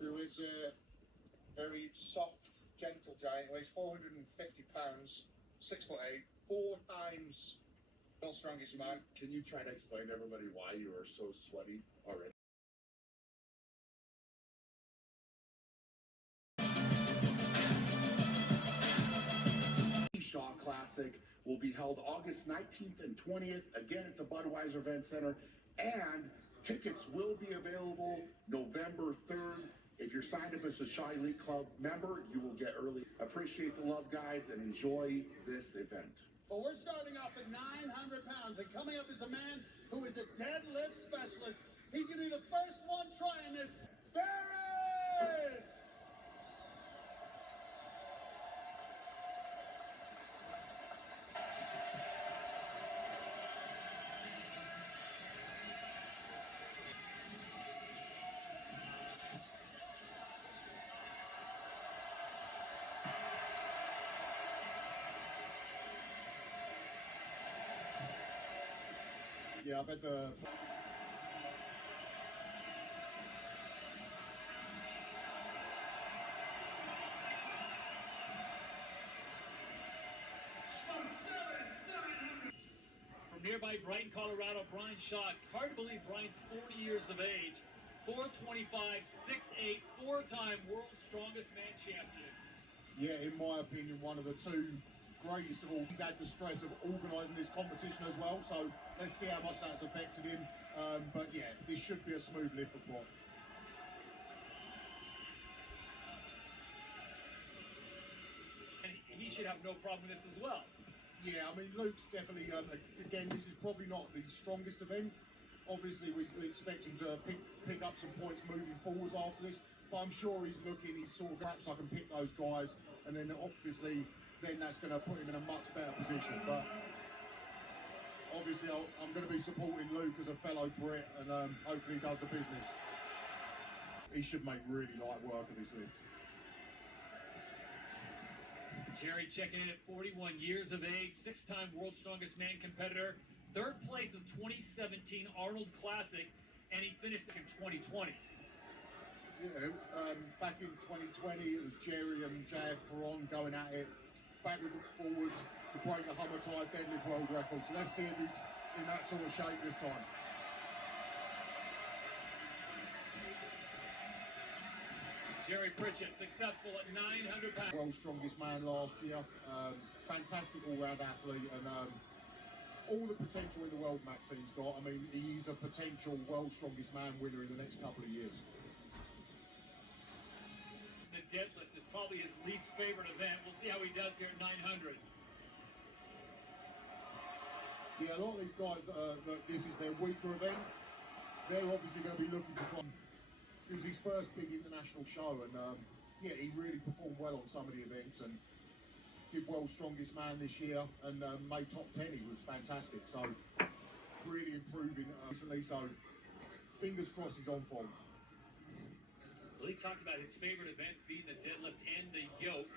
who is a very soft, gentle giant, weighs 450 pounds, 6'8", 4 times world's strongest man. Can you try to explain to everybody why you are so sweaty already? Shaw Classic will be held August 19th and 20th, again at the Budweiser Event Center, and tickets will be available November 3rd. If you're signed up as a Shaw Elite Club member, you will get early. Appreciate the love, guys, and enjoy this event. Well, we're starting off at 900 pounds, and coming up is a man who is a deadlift specialist. He's going to be the first one trying this. Ferris! Yeah, I bet the... From nearby Brighton, Colorado, Brian Shaw. Hard to believe Brian's 40 years of age. 425, 6'8", four-time world's strongest man champion. Yeah, in my opinion, one of the two greatest of all. He's had the stress of organising this competition as well, so let's see how much that's affected him. But yeah, this should be a smooth lift for Brock. And he should have no problem with this as well. Yeah, I mean, Luke's definitely, again, this is probably not the strongest event. Obviously, we expect him to pick up some points moving forwards after this, but I'm sure he's looking, he's sort of, perhaps I can pick those guys, and then obviously, then that's going to put him in a much better position. But obviously, I'm going to be supporting Luke as a fellow Brit, and hopefully he does the business. He should make really light work of this lift. Jerry checking in at 41 years of age, six-time world's strongest man competitor, third place in 2017 Arnold Classic, and he finished in 2020. Yeah, back in 2020, it was Jerry and JF Caron going at it, backwards and forwards to break a Hummer Tide deadlift world record. So let's see if he's in that sort of shape this time. Jerry Pritchett, successful at 900 pounds. World's strongest man last year. Fantastic all-round athlete, and all the potential in the world Maxine's got. I mean, he's a potential world's strongest man winner in the next couple of years. The deadlift is probably his least favorite event. We'll see how he does here at 900. Yeah, a lot of these guys that this is their weaker event, they're obviously going to be looking to try. It was his first big international show, and yeah, he really performed well on some of the events and did world's strongest man this year, and made top 10. He was fantastic, so really improving recently, so fingers crossed he's on form. Well, he talks about his favorite events being the deadlift and the yoke.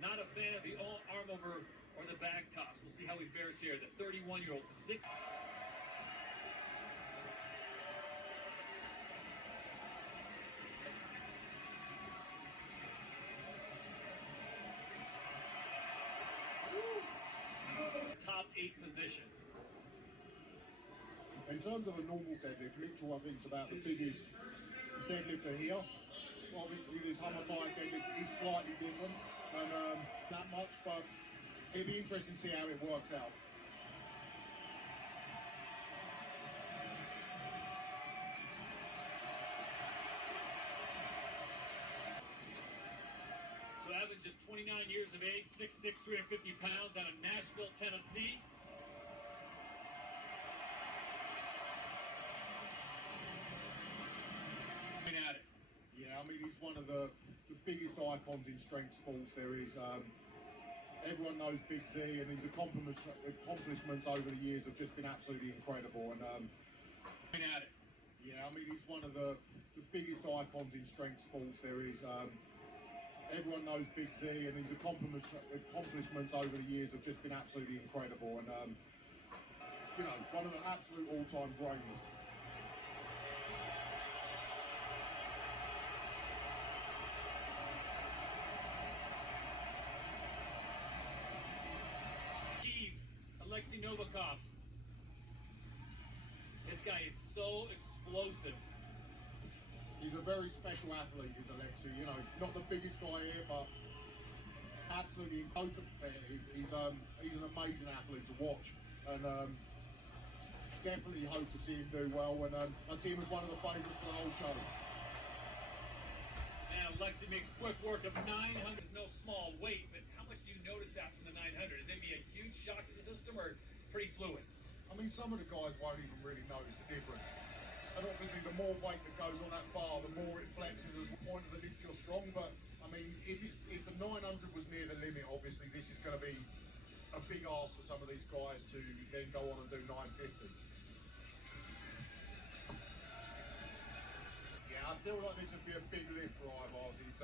Not a fan of the arm over or the back toss. We'll see how he fares here. The 31-year-old top 8 position. In terms of a normal deadlift, Mitchell, I think, is about the biggest deadlifter here. Obviously, this Hummer Tide deadlift is slightly different, and that much, but it'd be interesting to see how it works out. So Evan, just 29 years of age, 6'6", 350 pounds, out of Nashville, Tennessee. At it. Yeah, I mean, he's one of the biggest icons in strength sports there is. Everyone knows Big Z, and his accomplishments over the years have just been absolutely incredible. And at it. Yeah, I mean, he's one of the biggest icons in strength sports there is. Everyone knows Big Z, and his accomplishments over the years have just been absolutely incredible, and you know, one of the absolute all-time greatest. took off. This guy is so explosive. He's a very special athlete, is Alexei. You know, not the biggest guy here, but absolutely competitive. He's an amazing athlete to watch, and definitely hope to see him do well. And I see him as one of the favourites for the whole show. Man, Alexei makes quick work of 900. Is no small weight, but how much do you notice that from the 900? Is it going to be a huge shock to the system, or pretty fluid? I mean, some of the guys won't even really notice the difference. And obviously, the more weight that goes on that bar, the more it flexes as a point of the lift you're strong. But I mean, if the 900 was near the limit, obviously this is going to be a big ask for some of these guys to then go on and do 950. Yeah, I feel like this would be a big lift for Ivars. He's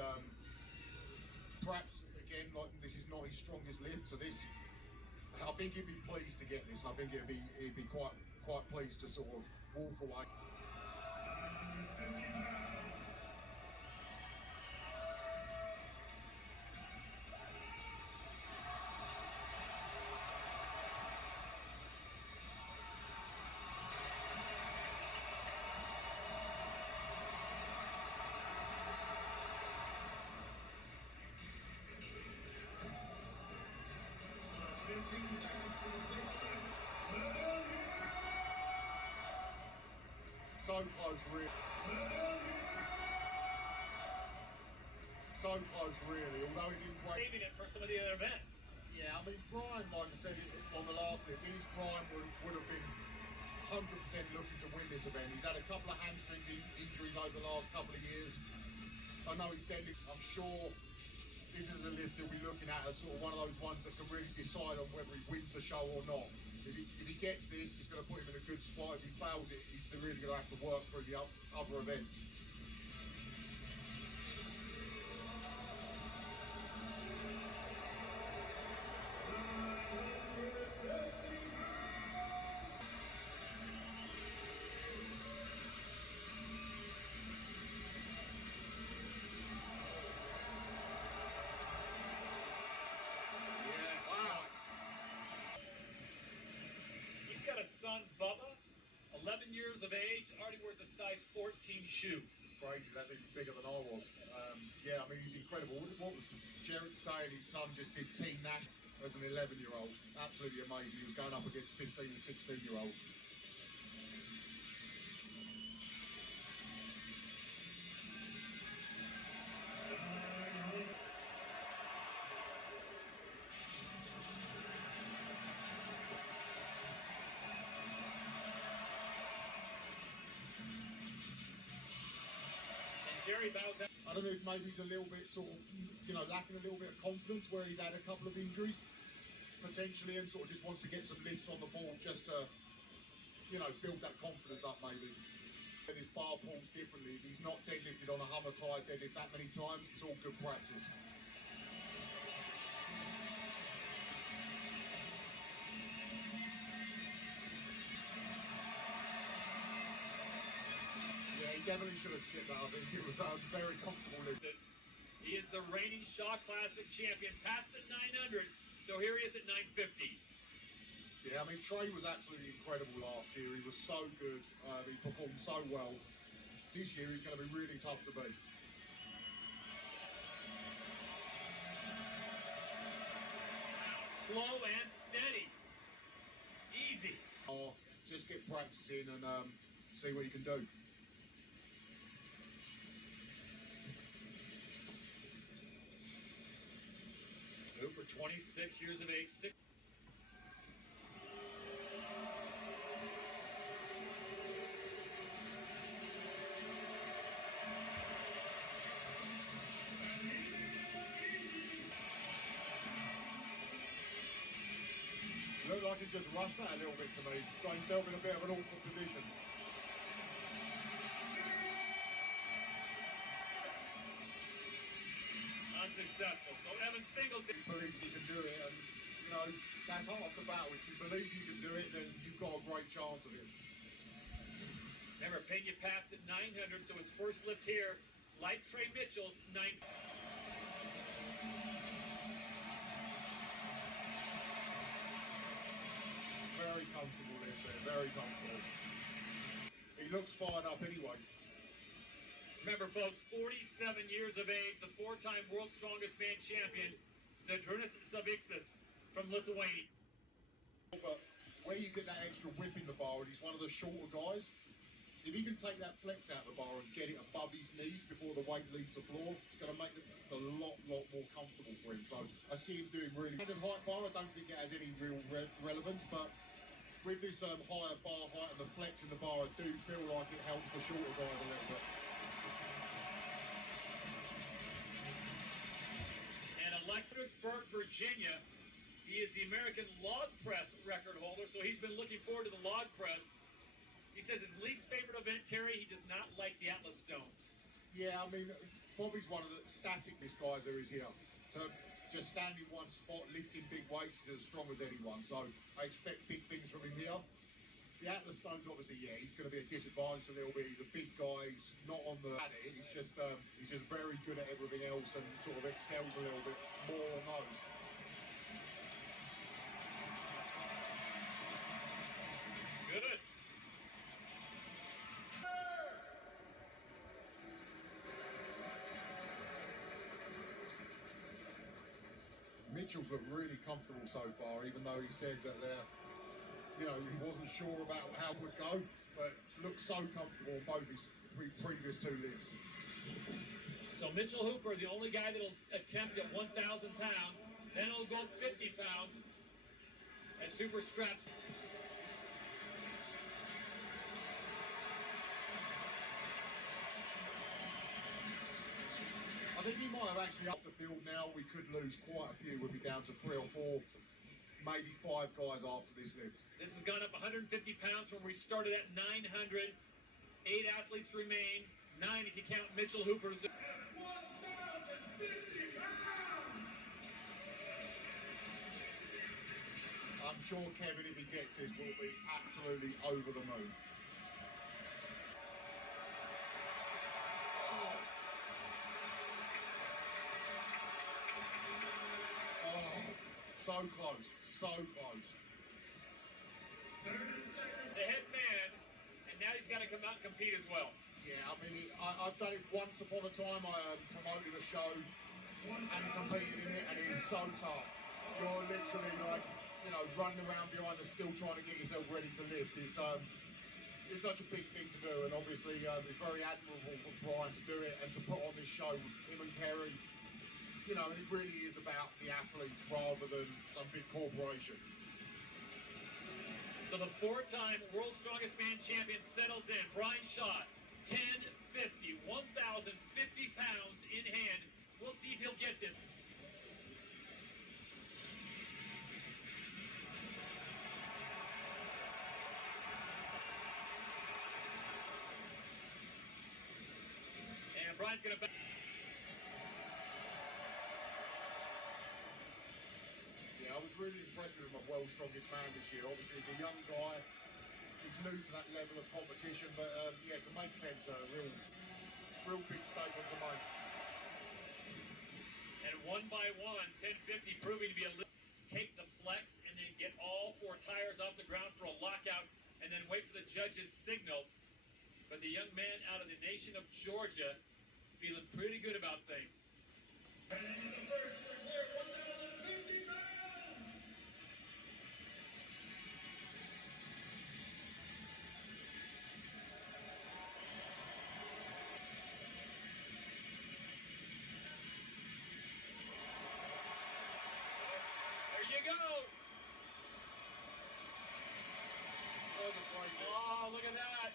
perhaps again, like, this is not his strongest lift, so this, I think he'd be pleased to get this. I think he'd be quite pleased to sort of walk away. So close, really. So close, really. Although he didn't break. Saving it for some of the other events. Yeah, I mean, Brian, like I said on the last lift, in his prime would have been 100% looking to win this event. He's had a couple of hamstring injuries over the last couple of years. I know he's deadly. I'm sure this is a lift he'll be looking at as sort of one of those ones that can really decide on whether he wins the show or not. If he gets this, it's going to put him in a good spot. If he fails it, he's really going to have to work through the other events. Got a son, Bubba, 11 years of age, already wears a size 14 shoe. It's crazy. That's even bigger than I was. Yeah, I mean, he's incredible. What was Jared saying? His son just did Team Nash as an 11-year-old. Absolutely amazing. He was going up against 15 and 16-year-olds. Jerry bows out. I don't know if maybe he's a little bit sort of, lacking a little bit of confidence where he's had a couple of injuries, potentially, and sort of just wants to get some lifts on the ball just to, build that confidence up maybe. His bar pulls differently. If he's not deadlifted on a hammer tie deadlift that many times, it's all good practice. Definitely should have skipped that. I think it was a very comfortable lift. He is the reigning Shaw Classic champion, past at 900, so here he is at 950. Yeah, I mean, Trey was absolutely incredible last year. He was so good. He performed so well. This year he's going to be really tough to beat. Slow and steady. Easy. Just get practicing and see what you can do. Cooper, 26 years of age. Looked like he just rushed that a little bit to me. Got himself in a bit of an awkward position. Unsuccessful. So Evan Singleton He believes he can do it, and that's half the battle. If you believe you can do it, then you've got a great chance of it. Remember, Pena passed at 900, so his first lift here, like Trey Mitchell's, 9. very comfortable lift there, very comfortable. He looks fired up anyway. Remember, folks, 47 years of age, the four-time World's Strongest Man champion, Zydrunas Savickas from Lithuania. But where you get that extra whip in the bar, and he's one of the shorter guys, if he can take that flex out of the bar and get it above his knees before the weight leaves the floor, it's going to make it a lot more comfortable for him. So I see him doing really good. Height bar, I don't think it has any real relevance, but with this higher bar height and the flex in the bar, I do feel like it helps the shorter guys a little bit. And Alexandrsburg, Virginia, he is the American log press record holder, so he's been looking forward to the log press. He says his least favorite event, Terry, he does not like the Atlas Stones. Yeah, I mean, Bobby's one of the staticest guys there is here. So just stand in one spot, lifting big weights, he's as strong as anyone. So I expect big things from him here. The Atlas Stones, obviously, yeah, he's going to be a disadvantage a little bit. He's a big guy, he's not on the planet. He's just very good at everything else and sort of excels a little bit more on those. Good. Mitchell's looked really comfortable so far, even though he said that he wasn't sure about how it would go, but looked so comfortable on both his previous two lifts. So Mitchell Hooper, the only guy that'll attempt at 1,000 pounds, then he'll go up 50 pounds as Hooper straps. I think he might have actually upped the field now. We could lose quite a few. We'll be down to 3 or 4, maybe 5 guys after this lift. This has gone up 150 pounds from where we started at 900. 8 athletes remain. 9 if you count Mitchell Hooper. 1,050 pounds! I'm sure Kevin, if he gets this, will be absolutely over the moon. So close, so close. 30 seconds. The head man, and now he's got to come out and compete as well. Yeah, I mean, I've done it once upon a time. I promoted a show and competed in it, and it is so tough. You're literally like, running around behind the still trying to get yourself ready to lift. It's such a big thing to do, and obviously it's very admirable for Brian to do it and to put on this show with him and Kerry. And it really is about the athletes rather than some big corporation. So the 4-time World's Strongest Man champion settles in. Brian Shaw, 1050, 1,050 pounds in hand. We'll see if he'll get this. And Brian's going to... I was really impressed with him at World's Strongest Man this year. Obviously, he's a young guy. He's new to that level of competition, but to make 10's a real big statement to make. And one by one, 1050 proving to be a little... Take the flex and then get all 4 tires off the ground for a lockout and then wait for the judge's signal. But the young man out of the nation of Georgia feeling pretty good about things. And in the first, there, 1,050 pounds! Oh, look at that.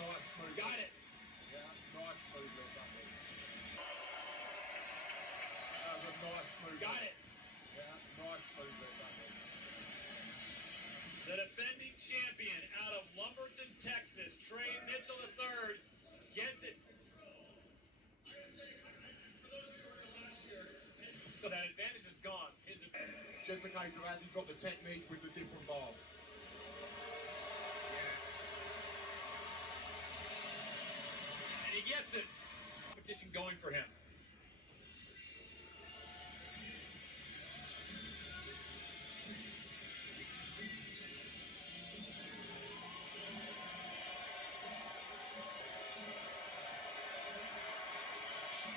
Nice smooth. Got it. Yeah, nice smooth lift that was. That was a nice smooth. Got it. Yeah, nice smooth lift that was. The defending champion out of Lumberton, Texas, Trey Mitchell III, gets it. So that advantage is gone. Just a case of has he got the technique with the different bar. he gets it. Competition going for him.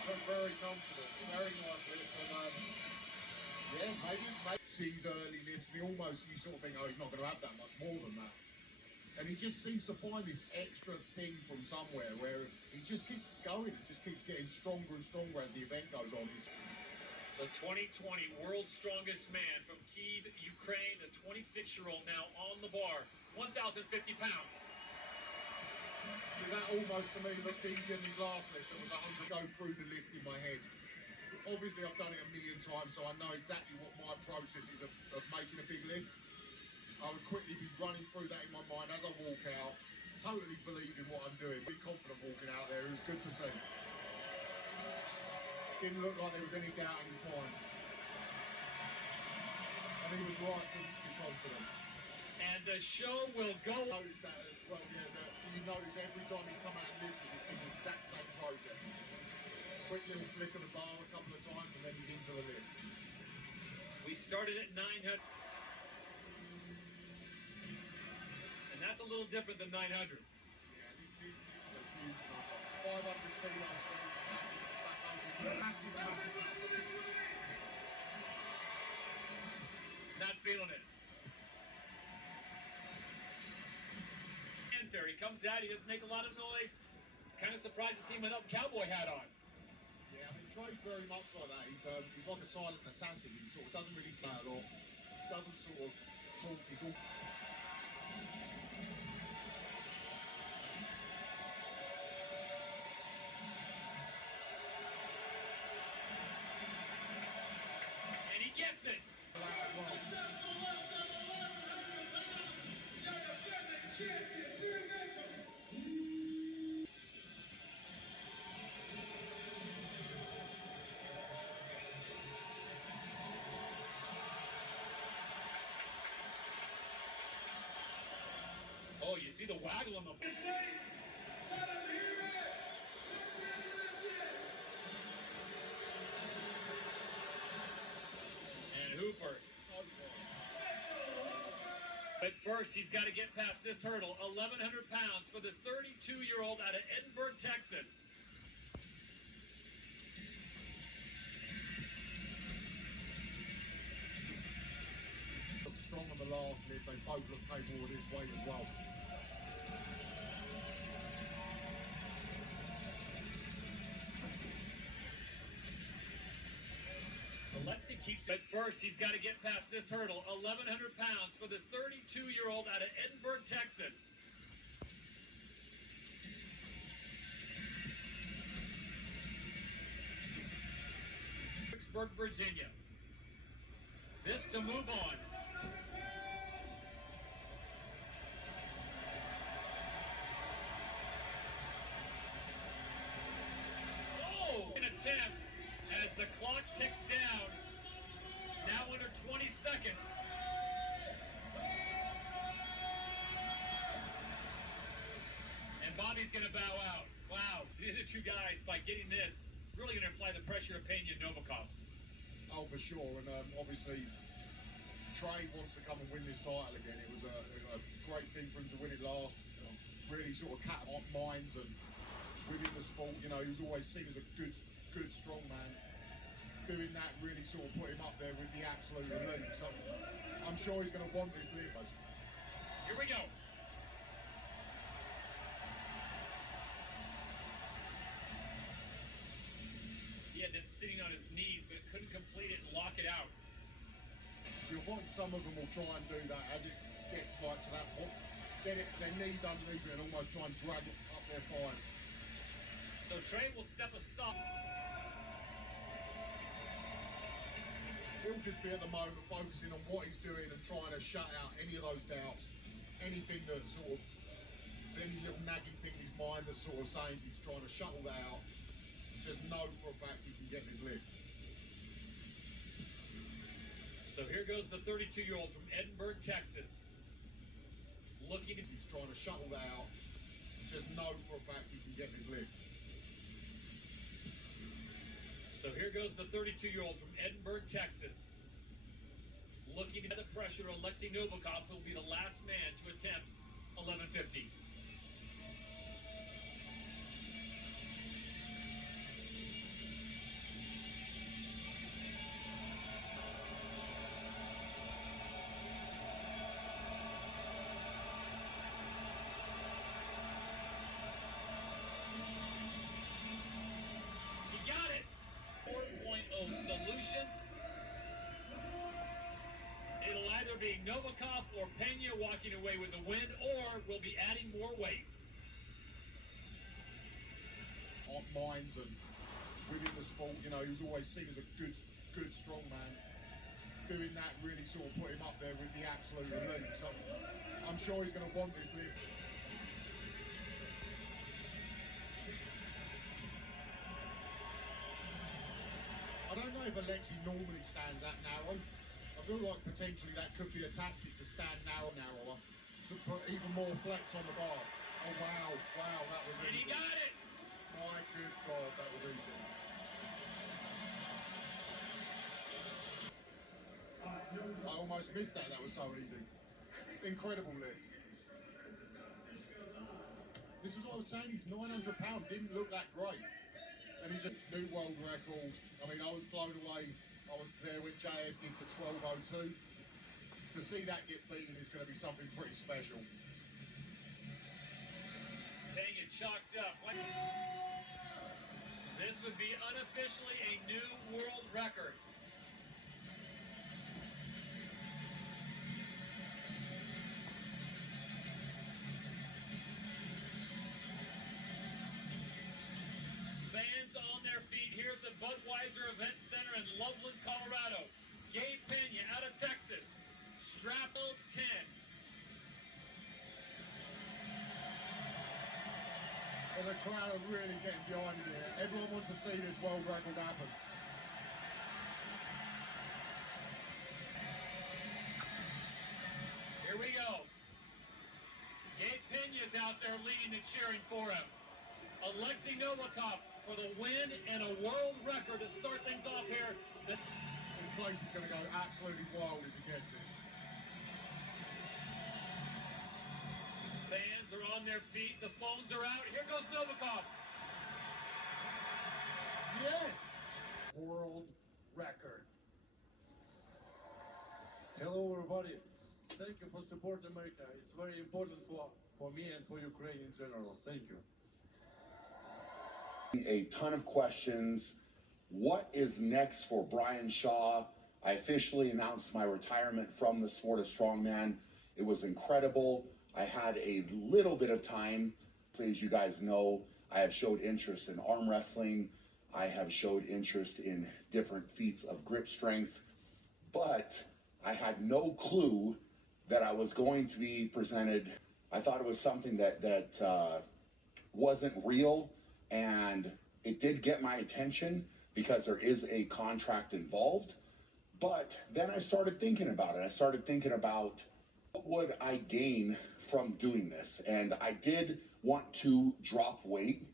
Looked very confident, very nice lift, and yeah, maybe sees early lifts, and you sort of think, oh, he's not going to have that much more than that. And he just seems to find this extra thing from somewhere where he just keeps going, he just keeps getting stronger and stronger as the event goes on. The 2020 World's Strongest Man from Kyiv, Ukraine, the 26-year-old now on the bar, 1,050 pounds. See, that almost to me looked easier than his last lift. It was 100 go through the lift in my head. Obviously, I've done it a million times, so I know exactly what my process is of making a big lift. I would quickly be running through that in my mind as I walk out, totally believing what I'm doing, be confident walking out there. It was good to see. Didn't look like there was any doubt in his mind. And he was right to be confident. And the show will go. I noticed that as well, yeah, that you notice every time he's come out and lifted, it's been the exact same process. Quick little flick of the bar a couple of times and then he's into the lift. We started at 900. And that's a little different than 900. Yeah, this is a huge number. 500 kilos back massive. Not feeling it. He comes out, he doesn't make a lot of noise. It's kind of surprised to see him without the cowboy hat on. Yeah, I mean, Trey's very much like that. He's like a silent assassin. He sort of doesn't really say a lot. Doesn't sort of talk. He's all... And he gets it. Oh, you see the waggle on the... And Hooper. But first, he's got to get past this hurdle, 1,100 pounds for the 32-year-old out of Edinburgh, Texas. Looked strong on the last lift. They both look capable this way as well. Alexi keeps it. But first, he's got to get past this hurdle, 1,100 pounds for the 32-year-old out of Edinburgh, Texas. Vicksburg, Virginia. This to move on. Oh! An attempt as the clock ticks down. Now under 20 seconds. And Bobby's going to bow out. Wow. So these are two guys, by getting this, really going to apply the pressure of Pena Novikov. Oh, for sure. And obviously, Trey wants to come and win this title again. It was a great thing for him to win it last. Really sort of cat off minds and within the sport. You know, he was always seen as a good strong man. Doing that really sort of put him up there with the absolute elite. So I'm sure he's going to want this lift. Here we go. He had been sitting on his knees, but couldn't complete it and lock it out. You'll find some of them will try and do that as it gets like to that point. Get it, their knees underneath it and almost try and drag it up their thighs. So Trey will step aside. He'll just be at the moment focusing on what he's doing and trying to shut out any of those doubts. Anything that sort of, any little nagging thing in his mind that's sort of saying he's trying to shut all that out. Just know for a fact he can get this lift. So here goes the 32-year-old from Edinburgh, Texas. Looking at... He's trying to shut all that out. Just know for a fact he can get this lift. So here goes the 32-year-old from Edinburgh, Texas. Looking at the pressure, Alexei Novikov will be the last man to attempt 1150. He got it! 4.0 solutions. It'll either be Novikov or Pena walking away with the win, or we'll be adding more weight. Hot minds and within the sport, you know, he was always seen as a good strongman. Doing that really sort of put him up there with the absolute elite. So I'm sure he's going to want this lift. I don't know if Alexei normally stands that narrow. I feel like potentially that could be a tactic to stand narrower, to put even more flex on the bar. Oh wow, that was easy. And he got it! My good God, that was easy. I almost missed that was so easy. Incredible lift. This was what I was saying, he's 900 pounds, didn't look that great. And he's a new world record. I mean, I was blown away. I was there when JF did the 12:02. To see that get beaten is going to be something pretty special. Getting it chalked up. This would be unofficially a new world record. Fans on their feet here at the Budweiser Event Center in Loveland, Colorado. Gabe Pena out of Texas. Strap of 10. And the crowd are really getting behind it here. Everyone wants to see this world record happen. Here we go. Gabe Pena's out there leading and cheering for him. Alexei Novikov for the win and a world record to start things off here. This place is going to go absolutely wild if he gets this. Fans are on their feet. The phones are out. Here goes Novikov. Yes! World record. Hello, everybody. Thank you for support America. It's very important for me and for Ukraine in general. Thank you. A ton of questions. What is next for Brian Shaw? I officially announced my retirement from the sport of strongman. It was incredible. I had a little bit of time. As you guys know, I have showed interest in arm wrestling. I have showed interest in different feats of grip strength, but I had no clue that I was going to be presented. I thought it was something that wasn't real, and it did get my attention because there is a contract involved. But then I started thinking about it. I started thinking about what would I gain from doing this? And I did want to drop weight,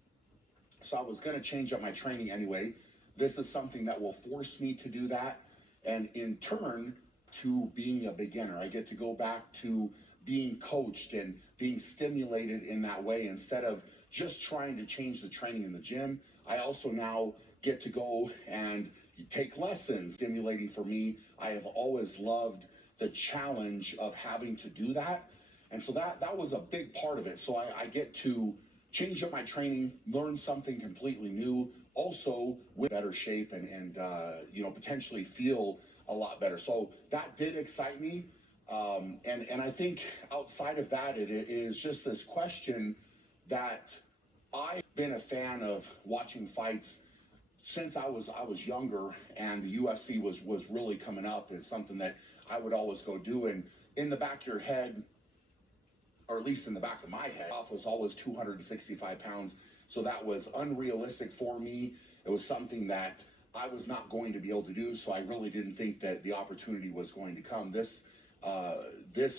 so I was going to change up my training anyway. This is something that will force me to do that, and in turn to being a beginner. I get to go back to being coached and being stimulated in that way instead of just trying to change the training in the gym. I also now get to go and take lessons. Stimulating for me. I have always loved the challenge of having to do that. And so that was a big part of it. So I get to change up my training, learn something completely new, also with better shape and potentially feel a lot better. So that did excite me. And I think outside of that, it is just this question that I've been a fan of watching fights since I was younger, and the UFC was really coming up. It's something that I would always go do. And in the back of your head, or at least in the back of my head, off was always 265 pounds. So that was unrealistic for me. It was something that I was not going to be able to do. So I really didn't think that the opportunity was going to come. This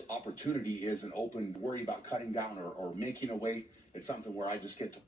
opportunity isn't open. Worry about cutting down or making a weight. It's something where I just get to